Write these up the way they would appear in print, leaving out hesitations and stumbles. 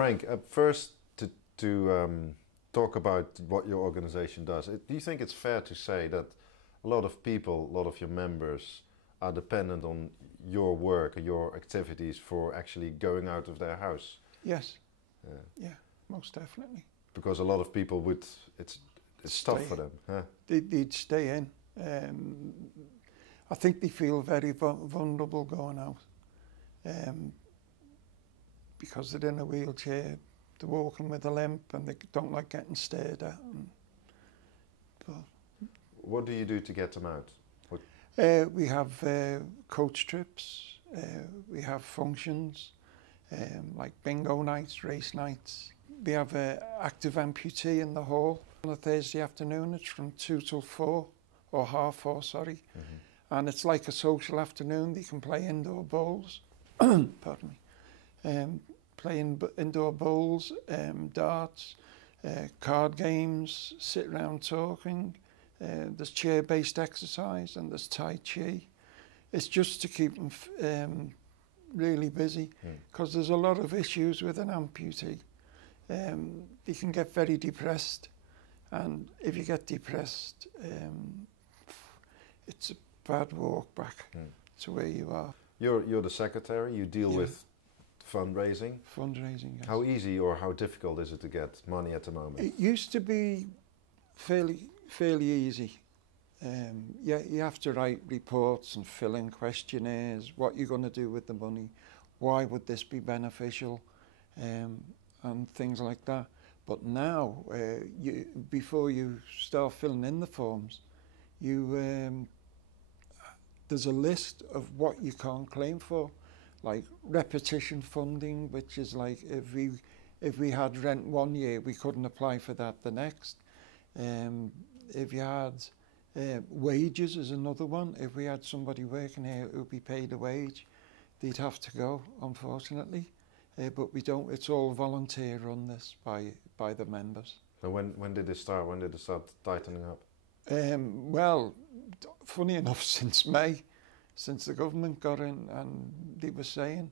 Frank, first to talk about what your organization does, do you think it's fair to say that a lot of people, a lot of your members are dependent on your work or your activities for actually going out of their house? Yes. Yeah, most definitely. Because a lot of people would, it's tough for them. Huh? They'd stay in. I think they feel very vulnerable going out because they're in a wheelchair, they're walking with a limp and they don't like getting stared at. What do you do to get them out? We have coach trips, we have functions like bingo nights, race nights. We have an active amputee in the hall on a Thursday afternoon. It's from 2 till 4, or 3:30, sorry. Mm-hmm. And it's like a social afternoon. They can play indoor bowls, pardon me, indoor bowls, darts, card games, sit around talking. There's chair-based exercise and there's Tai Chi. It's just to keep them really busy because there's a lot of issues with an amputee. They can get very depressed, and if you get depressed, it's a bad walk back to where you are. You're the secretary, you deal with fundraising? Fundraising, yes. How easy or how difficult is it to get money at the moment? It used to be fairly easy. You have to write reports and fill in questionnaires, what you're going to do with the money, why would this be beneficial, and things like that. But now, before you start filling in the forms, there's a list of what you can't claim for, like repetition funding, which is like if we had rent one year, we couldn't apply for that the next. If you had wages is another one. If we had somebody working here who would be paid a wage, they'd have to go, unfortunately. But we don't. It's all volunteer run this by the members. So when did it start? When did it start tightening up? Well, funny enough, since May, since the government got in, and they were saying,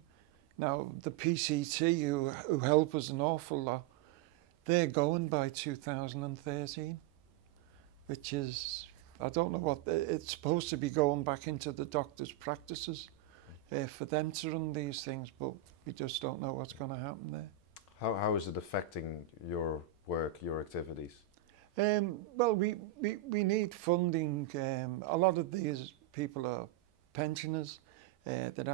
now the PCT who help us an awful lot, they're going by 2013, which is, I don't know what, it's supposed to be going back into the doctors' practices for them to run these things, but we just don't know what's going to happen there. How is it affecting your work, your activities? Well, we need funding. A lot of these people are pensioners, they're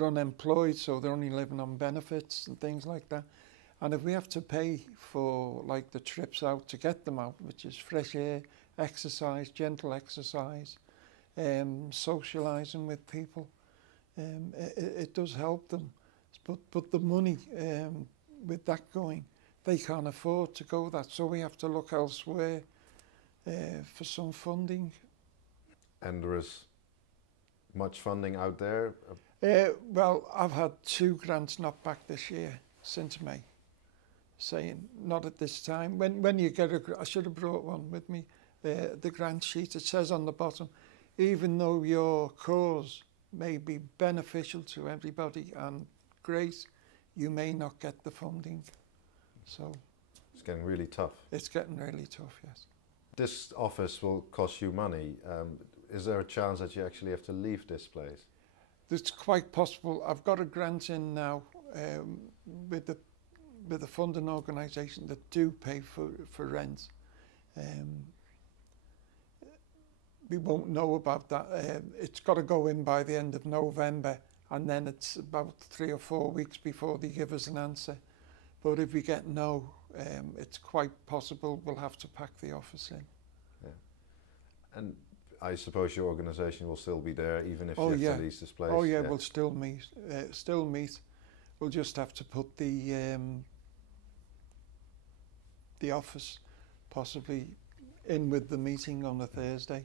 unemployed, so they're only living on benefits and things like that. And if we have to pay for like the trips out to get them out, which is fresh air, exercise, gentle exercise, socialising with people, it does help them. But the money, with that going, they can't afford to go that, so we have to look elsewhere for some funding. And there is much funding out there? Well, I've had 2 grants knocked back this year since May, saying not at this time. When you get I should have brought one with me, the grant sheet, it says on the bottom, even though your cause may be beneficial to everybody and great, you may not get the funding. So it's getting really tough. It's getting really tough, yes. This office will cost you money. Is there a chance that you actually have to leave this place? It's quite possible. I've got a grant in now with a funding organisation that do pay for rent. We won't know about that. It's got to go in by the end of November, and then it's about 3 or 4 weeks before they give us an answer. But if we get no, it's quite possible we'll have to pack the office in. Yeah. And I suppose your organisation will still be there even if you have to lease this place? Oh yeah, we'll still meet. We'll just have to put the office possibly in with the meeting on a Thursday.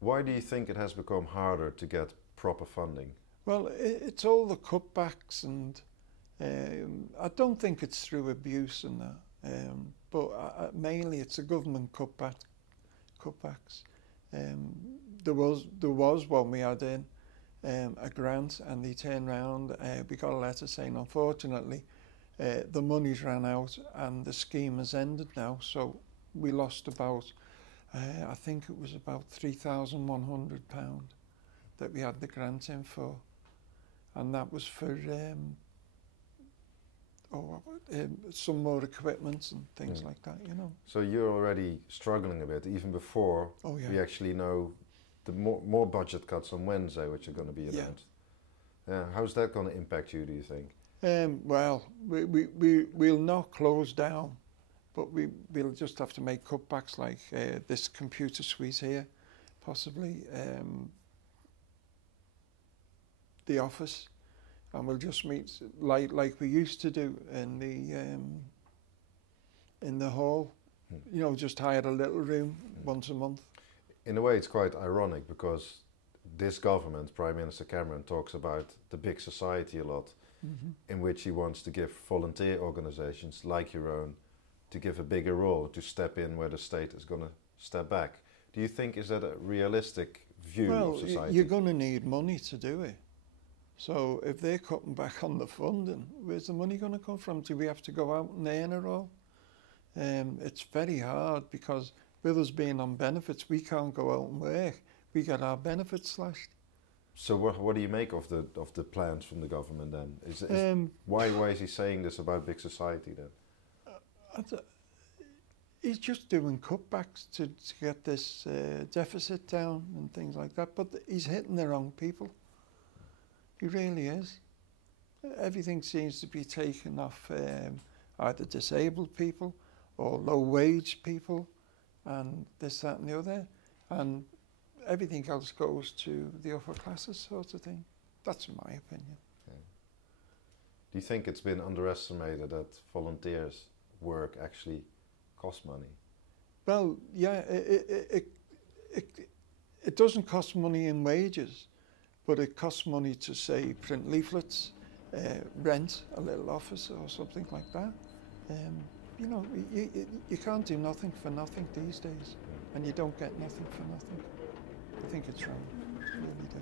Why do you think it has become harder to get proper funding? Well, it's all the cutbacks, and I don't think it's through abuse and that, but mainly it's the government cutbacks. There was one we had in, a grant, and they turned around. We got a letter saying, unfortunately, the money's ran out and the scheme has ended now. So we lost about, I think it was about £3,100 that we had the grant in for, and that was for some more equipment and things like that, you know. So you're already struggling a bit, even before we actually know the more budget cuts on Wednesday, which are going to be announced. Yeah. How's that going to impact you, do you think? Well, we'll not close down, but we'll just have to make cutbacks, like this computer suite here, possibly the office, and we'll just meet like we used to do in the hall. You know, just hire a little room once a month. In a way, it's quite ironic because this government, Prime Minister Cameron, talks about the big society a lot, in which he wants to give volunteer organisations like your own to give a bigger role, to step in where the state is going to step back. Do you think, is that a realistic view of society? Well, you're going to need money to do it. So if they're cutting back on the funding, where's the money going to come from? Do we have to go out and earn it all? It's very hard because with us being on benefits, we can't go out and work. We get our benefits slashed. So what do you make of the plans from the government then? Why is he saying this about big society then? He's just doing cutbacks to get this deficit down and things like that, but he's hitting the wrong people. He really is. Everything seems to be taken off either disabled people or low-wage people and this, that and the other. And everything else goes to the upper classes, sort of thing. That's my opinion. Okay. Do you think it's been underestimated that volunteers' work actually costs money? Well, yeah, it doesn't cost money in wages, but it costs money to, say, print leaflets, rent a little office or something like that. You know, you can't do nothing for nothing these days, and you don't get nothing for nothing. I think it's wrong, I really do.